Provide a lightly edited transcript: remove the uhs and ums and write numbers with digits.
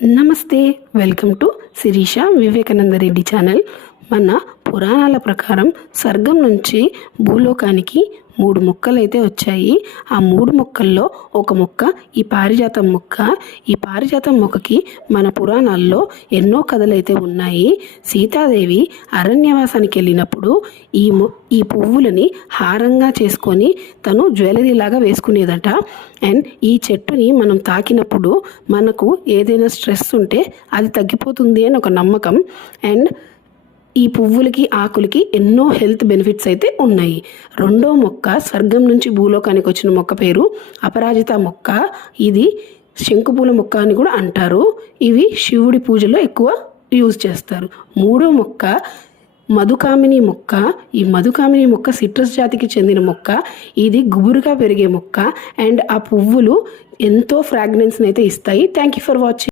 నమస్తే, welcome to Shirisha Vivekananda Reddy channel. మన పురాణాల ప్రకారం స్వర్గం నుంచి భూలోకానికి 3 మొక్కలు అయితే వచ్చాయి. ఆ 3 మొక్కల్లో ఒక మొక్క ఈ పారిజాతం మొక్క. ఈ పారిజాతం మొక్కకి మన పురాణాల్లో ఎన్నో కథలు అయితే ఉన్నాయి. సీతాదేవి అరణ్యవాసానికి వెళ్ళినప్పుడు ఈ పువ్వులని హారంగా చేసుకొని తను జ్యువెలరీ లాగా వేసుకునేదట. అండ్ ఈ చెట్టుని మనం తాకినప్పుడు మనకు ఏదైనా స్ట్రెస్ ఉంటే అది తగ్గిపోతుంది అని ఒక నమ్మకం. అండ్ ఈ పువ్వులకి ఆకులకి ఎన్నో హెల్త్ బెనిఫిట్స్ అయితే ఉన్నాయి. రెండో మొక్క స్వర్గం నుంచి భూలోకానికి వచ్చిన మొక్క పేరు అపరాజిత మొక్క. ఇది శంకుపూల మొక్క అని కూడా అంటారు. ఇవి శివుడి పూజలో ఎక్కువ యూజ్ చేస్తారు. మూడో మొక్క మధుకామిని మొక్క. ఈ మధుకామిని మొక్క సిట్రస్ జాతికి చెందిన మొక్క. ఇది గుబురుగా పెరిగే మొక్క. అండ్ ఆ పువ్వులు ఎంతో ఫ్రాగ్రెన్స్ని అయితే ఇస్తాయి. Thank you for watching.